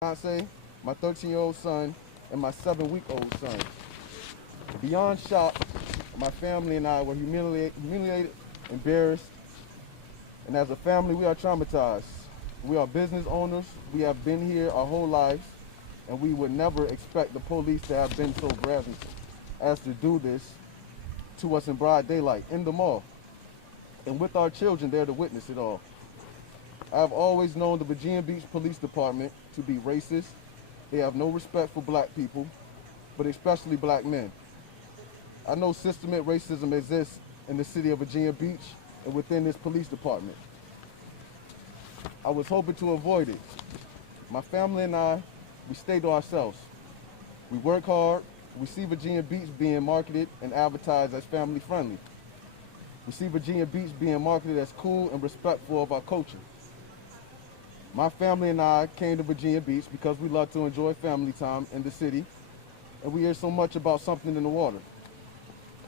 fiance, my 13-year-old son, and my 7-week-old son. Beyond shocked, my family and I were humiliated, embarrassed, and as a family, we are traumatized. We are business owners. We have been here our whole lives, and we would never expect the police to have been so brazen as to do this to us in broad daylight in the mall. And with our children there to witness it all. I have always known the Virginia Beach Police Department to be racist. They have no respect for black people, but especially black men. I know systemic racism exists in the city of Virginia Beach and within this police department. I was hoping to avoid it. My family and I, we stay to ourselves. We work hard. We see Virginia Beach being marketed and advertised as family friendly. We see Virginia Beach being marketed as cool and respectful of our culture. My family and I came to Virginia Beach because we love to enjoy family time in the city, and we hear so much about something in the water.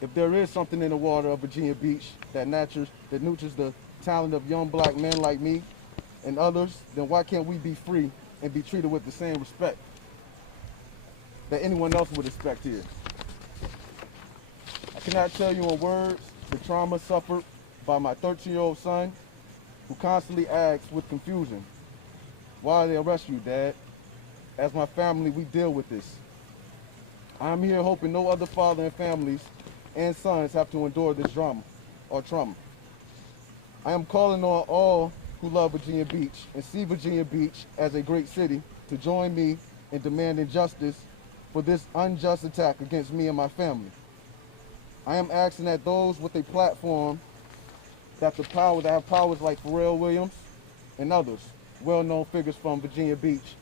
If there is something in the water of Virginia Beach that nurtures the talent of young black men like me and others, then why can't we be free and be treated with the same respect that anyone else would expect here? I cannot tell you in words the trauma suffered by my 13-year-old son, who constantly asks with confusion, "Why did they arrest you, Dad?" As my family, we deal with this. I am here hoping no other father and families and sons have to endure this drama or trauma. I am calling on all who love Virginia Beach and see Virginia Beach as a great city to join me in demanding justice for this unjust attack against me and my family. I am asking that those with a platform that have powers like Pharrell Williams and others, well-known figures from Virginia Beach,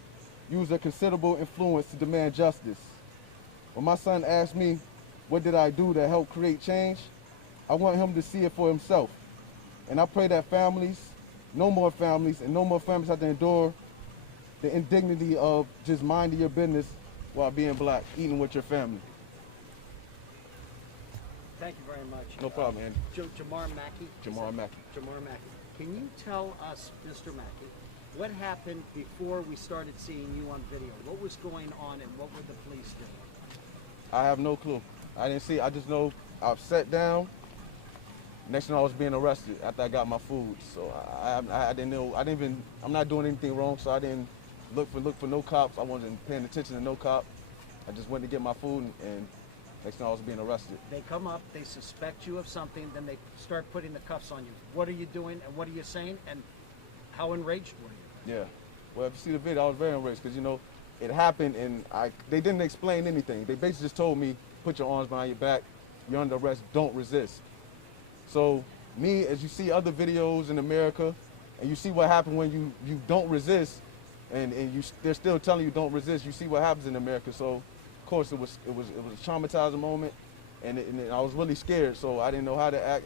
use their considerable influence to demand justice. When my son asked me, what did I do to help create change, I want him to see it for himself. And I pray that no more families have to endure the indignity of just minding your business while being black, eating with your family. Thank you very much. No problem, Andy. Jamar Mackey. Jamar Mackey. Jamar Mackey. Can you tell us, Mr. Mackey, what happened before we started seeing you on video? What was going on and what were the police doing? I have no clue. I didn't see. I just know I've sat down. Next thing I was being arrested after I got my food. So I didn't know. I'm not doing anything wrong. So I didn't look for no cops. I wasn't paying attention to no cop. I just went to get my food, and next thing I was being arrested. They come up, they suspect you of something, then they start putting the cuffs on you. What are you doing and what are you saying and how enraged were you? Yeah. Well, if you see the video, I was very enraged because, it happened and they didn't explain anything. They basically just told me, put your arms behind your back, you're under arrest, don't resist. So me, as you see other videos in America, and you see what happened when you don't resist, and they're still telling you don't resist, you see what happens in America. So of course it was a traumatizing moment, and I was really scared, so I didn't know how to act.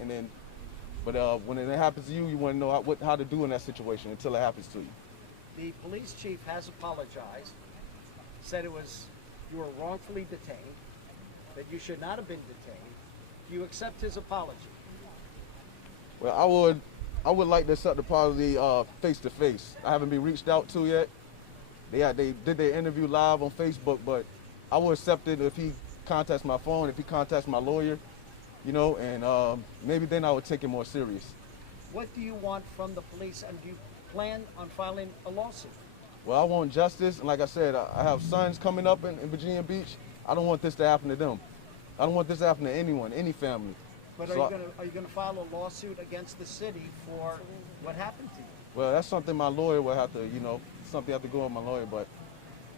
But when it happens to you, you want to know how to do in that situation until it happens to you. The police chief has apologized, said you were wrongfully detained, that you should not have been detained. Do you accept his apology? Well, I would like to accept the apology face to face. I haven't been reached out to yet. They did their interview live on Facebook, but I would accept it if he contacts my phone, if he contacts my lawyer, and maybe then I would take it more serious. What do you want from the police, and do you plan on filing a lawsuit? Well, I want justice, and like I said, I have sons coming up in Virginia Beach. I don't want this to happen to them. I don't want this to happen to anyone, any family. But are you going to file a lawsuit against the city for what happened to you? Well, that's something my lawyer will have to, something I have to go with my lawyer. But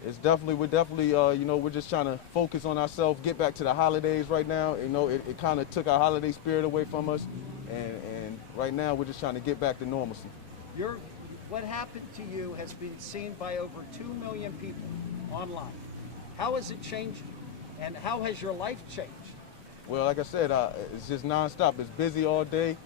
we're definitely, we're just trying to focus on ourselves, get back to the holidays right now. It kind of took our holiday spirit away from us, and right now we're just trying to get back to normalcy. What happened to you has been seen by over 2 million people online. How has it changed you? And how has your life changed? Well, like I said, it's just nonstop. It's busy all day,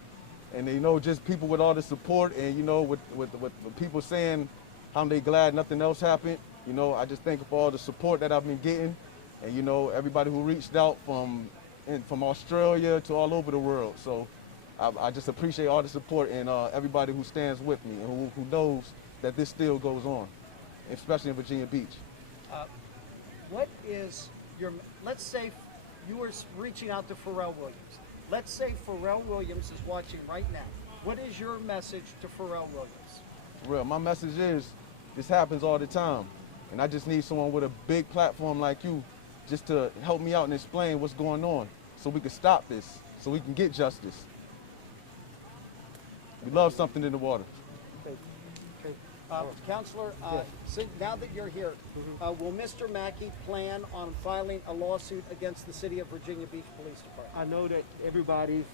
and just people with all the support, and with people saying how they glad nothing else happened. I just thank you for all the support that I've been getting, and everybody who reached out from Australia to all over the world. So I just appreciate all the support and everybody who stands with me and who knows that this still goes on. especially in Virginia Beach. What is your, let's say you were reaching out to Pharrell Williams. Let's say Pharrell Williams is watching right now. What is your message to Pharrell Williams? Real, my message is, this happens all the time. And I just need someone with a big platform like you just to help me out and explain what's going on so we can stop this, so we can get justice. We love something in the water. Counselor, now that you're here, will Mr. Mackey plan on filing a lawsuit against the City of Virginia Beach Police Department? I know that everybody's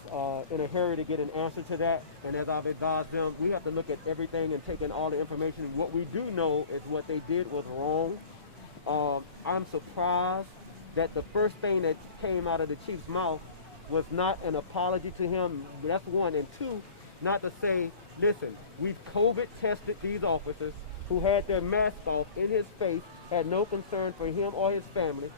in a hurry to get an answer to that, and as I've advised them, we have to look at everything and take in all the information. What we do know is what they did was wrong. I'm surprised that the first thing that came out of the chief's mouth was not an apology to him. That's one. And two, not to say, listen, we've COVID tested these officers who had their mask off in his face, had no concern for him or his family.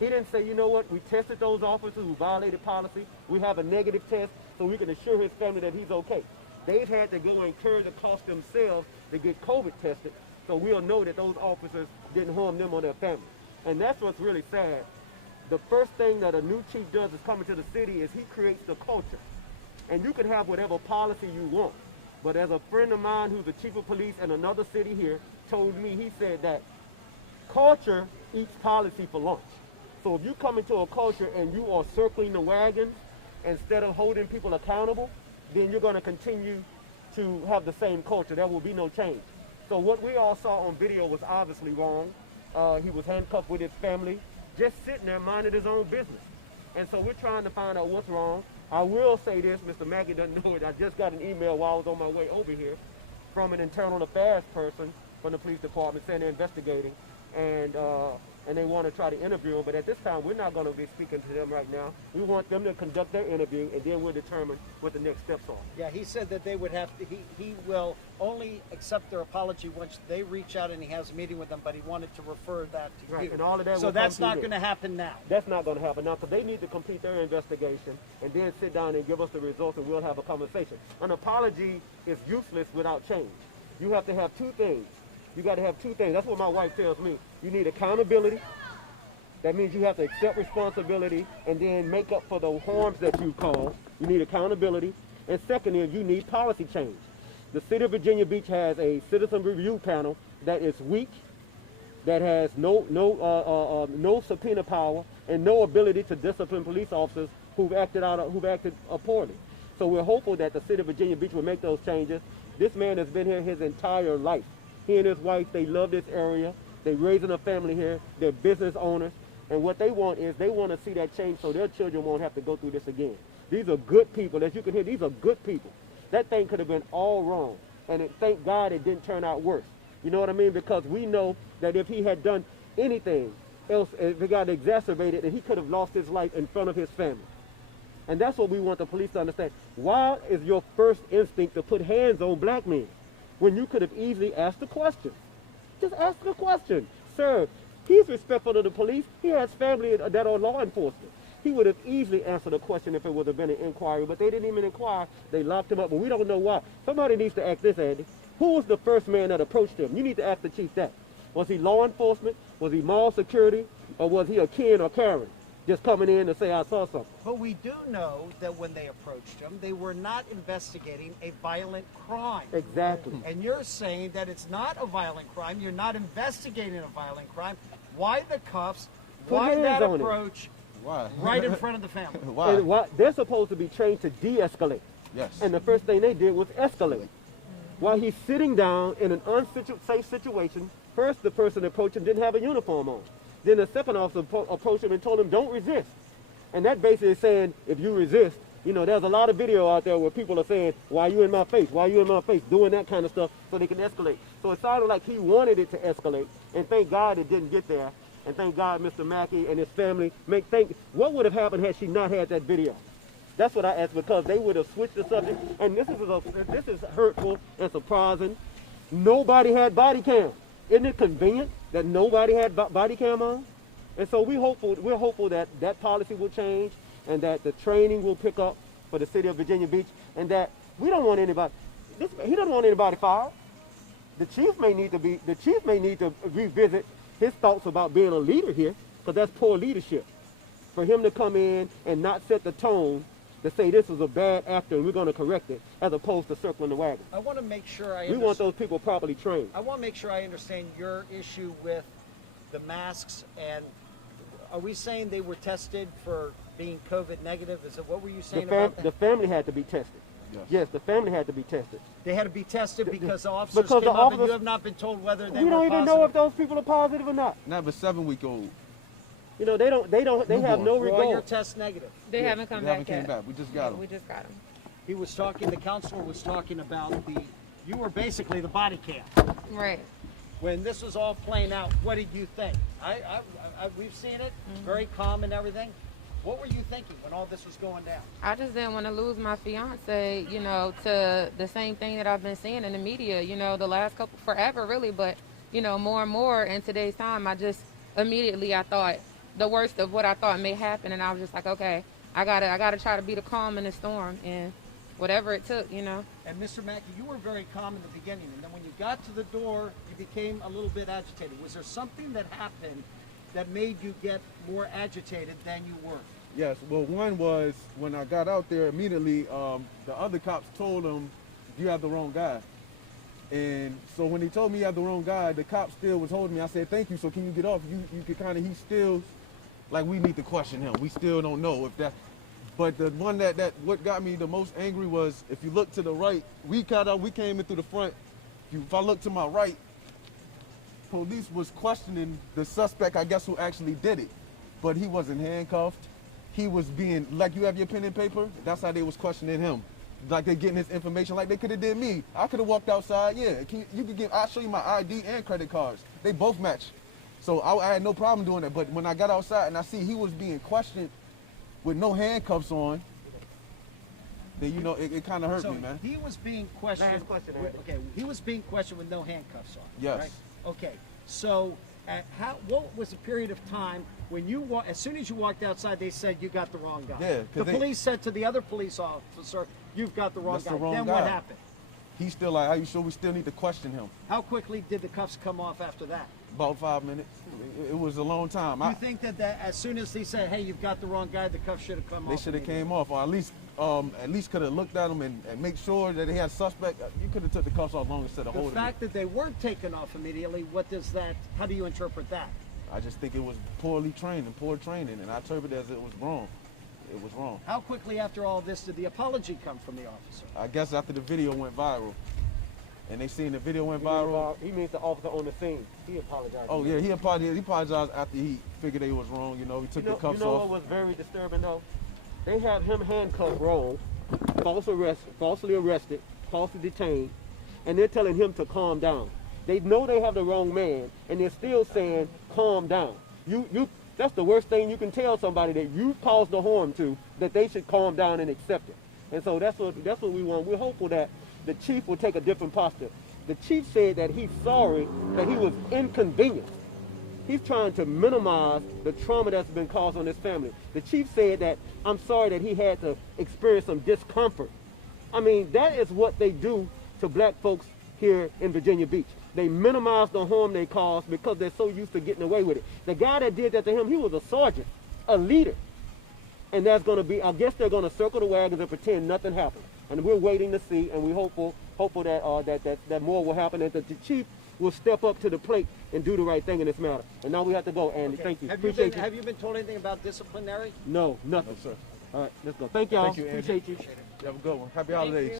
He didn't say, you know what, we tested those officers who violated policy. We have a negative test so we can assure his family that he's okay. They've had to go and incur the cost themselves to get COVID tested, so we'll know that those officers didn't harm them or their family. And that's what's really sad. The first thing that a new chief does is coming to the city is he creates the culture. And you can have whatever policy you want. But as a friend of mine who's the chief of police in another city here told me, he said that culture eats policy for lunch. So if you come into a culture and you are circling the wagons instead of holding people accountable, then you're going to continue to have the same culture. There will be no change. So what we all saw on video was obviously wrong. He was handcuffed with his family, just sitting there minding his own business. And so we're trying to find out what's wrong. I will say this, Mr. Mackey doesn't know it. I just got an email while I was on my way over here from an internal affairs person from the police department saying they're investigating and they want to try to interview him. But at this time, we're not going to be speaking to them right now. We want them to conduct their interview, and then we'll determine what the next steps are. Yeah, he said that they would have to, he will only accept their apology once they reach out and he has a meeting with them, but he wanted to refer that to Right, you. and all of that So will that's come not through going to happen now. That's not going to happen now because they need to complete their investigation and then sit down and give us the results and we'll have a conversation. An apology is useless without change. You have to have two things. You got to have two things. That's what my wife tells me. You need accountability. That means you have to accept responsibility and then make up for the harms that you caused. You need accountability. And second is you need policy change. The City of Virginia Beach has a citizen review panel that is weak, that has no subpoena power and no ability to discipline police officers who've acted poorly. So we're hopeful that the City of Virginia Beach will make those changes. This man has been here his entire life. He and his wife, they love this area. They're raising a family here. They're business owners. And what they want is they want to see that change so their children won't have to go through this again. These are good people. As you can hear, these are good people. That thing could have been all wrong. And thank God it didn't turn out worse. You know what I mean? Because we know that if he had done anything else, if it got exacerbated, that he could have lost his life in front of his family. And that's what we want the police to understand. Why is your first instinct to put hands on black men when you could have easily asked a question? Just ask the question. Sir, he's respectful of the police. He has family that are law enforcement. He would have easily answered a question if it would have been an inquiry, but they didn't even inquire. They locked him up, but we don't know why. Somebody needs to ask this, Andy. Who was the first man that approached him? You need to ask the chief that. Was he law enforcement? Was he mall security? Or was he a Ken or Karen just coming in to say, I saw something? But we do know that when they approached him, they were not investigating a violent crime. Exactly. And you're saying that it's not a violent crime. You're not investigating a violent crime. Why the cuffs? Put Why hands that on him. approach? Why? Right in front of the family. Why? And they're supposed to be trained to de-escalate. Yes. And the first thing they did was escalate. While he's sitting down in an unsafe situation, first the person that approached him didn't have a uniform on. Then the second officer approached him and told him, don't resist. And that basically is saying, if you resist, you know, there's a lot of video out there where people are saying, why are you in my face? Why are you in my face? Doing that kind of stuff so they can escalate. So it sounded like he wanted it to escalate. And thank God it didn't get there. And thank God Mr. Mackey and his family what would have happened had she not had that video? That's what I asked, because they would have switched the subject. And this is hurtful and surprising. Nobody had body cam. Isn't it convenient that nobody had body cam on? And so we're hopeful that that policy will change and that the training will pick up for the City of Virginia Beach, and that we don't want anybody, he doesn't want anybody fired. the chief may need to revisit his thoughts about being a leader here, because that's poor leadership. For him to come in and not set the tone to say this is a bad actor and we're going to correct it, as opposed to circling the wagon. I want to make sure We want those people properly trained. I want to make sure I understand your issue with the masks. And are we saying they were tested for being COVID negative? Is it, what were you saying about that? The family had to be tested. Yes, the family had to be tested. They had to be tested because the officers because came the up and officers, you have not been told whether they we were don't even positive. know if those people are positive or not. Not but 7-week-old. You know, they have no Or your regard. test negative. They haven't come They back haven't came yet. back. We just got them. We just got them. He was talking, the counselor was talking about you were basically the body cam. Right. When this was all playing out, what did you think? We've seen it, very calm and everything. What were you thinking when all this was going down? I just didn't want to lose my fiance, you know, to the same thing that I've been seeing in the media, you know, the last couple, forever really, but, you know, more and more in today's time, I just immediately, I thought the worst of what I thought may happen, and I was just like, okay, I gotta try to be the calm in the storm, and whatever it took, you know. And Mr. Mackey, you were very calm in the beginning, and then when you got to the door, you became a little bit agitated. Was there something that happened that made you get more agitated than you were? Yes, well, one was when I got out there immediately, the other cops told him, you have the wrong guy. And so when he told me you have the wrong guy, the cop still was holding me. I said, thank you, so can you get off? You could kind of, he still, like, we need to question him. We still don't know if that, but the one that what got me the most angry was, if you look to the right, we came in through the front. If I look to my right, police was questioning the suspect, I guess, who actually did it. But he wasn't handcuffed. He was being, like you have your pen and paper, that's how they was questioning him. Like they're getting his information like they could have did me. I could have walked outside, yeah. You could I'll show you my ID and credit cards. They both match. So I had no problem doing that. But when I got outside and I see he was being questioned with no handcuffs on, then, you know, it kind of hurt me, man. He was being questioned. Last question, Okay, he was being questioned with no handcuffs on. Yes. Right? Okay, so what was the period of time when as soon as you walked outside, they said you got the wrong guy? Yeah, the police said to the other police officer, you've got the wrong That's guy. the wrong Then guy. what happened? He's still like, are you sure we still need to question him? How quickly did the cuffs come off after that? About 5 minutes. It was a long time. You think that as soon as they said, hey, you've got the wrong guy, the cuffs should have come off? They should have came off, or at least could have looked at him and make sure that he had suspect. You could have took the cuffs off long instead of The holding fact that they weren't taken off immediately, how do you interpret that? I just think it was poor training, and I interpret it as it was wrong. It was wrong. How quickly after all this did the apology come from the officer? I guess after the video went viral, and they seen the video went viral. He means the officer on the scene. He apologized. Oh yeah, he apologized after he figured they was wrong. You know, he took the cuffs You know off. what was very disturbing though? They have him handcuffed wrong, falsely arrested, falsely detained, and they're telling him to calm down. They know they have the wrong man, and they're still saying, calm down. That's the worst thing you can tell somebody that you caused the harm to, that they should calm down and accept it. And so that's what we want. We're hopeful that the chief will take a different posture. The chief said that he's sorry that he was inconvenienced. He's trying to minimize the trauma that's been caused on his family. The chief said that, I'm sorry that he had to experience some discomfort. I mean, that is what they do to black folks here in Virginia Beach. They minimize the harm they cause because they're so used to getting away with it. The guy that did that to him, he was a sergeant, a leader. And that's going to be, I guess they're going to circle the wagons and pretend nothing happened. And we're waiting to see, and we're hopeful that more will happen, and that the chief will step up to the plate and do the right thing in this matter. And now we have to go, Andy. Okay. Thank you. Have you been told anything about disciplinary? No, nothing. No, sir. All right, let's go. Thank y'all. Thank you, Andy. Appreciate you. You have a good one. Happy holidays.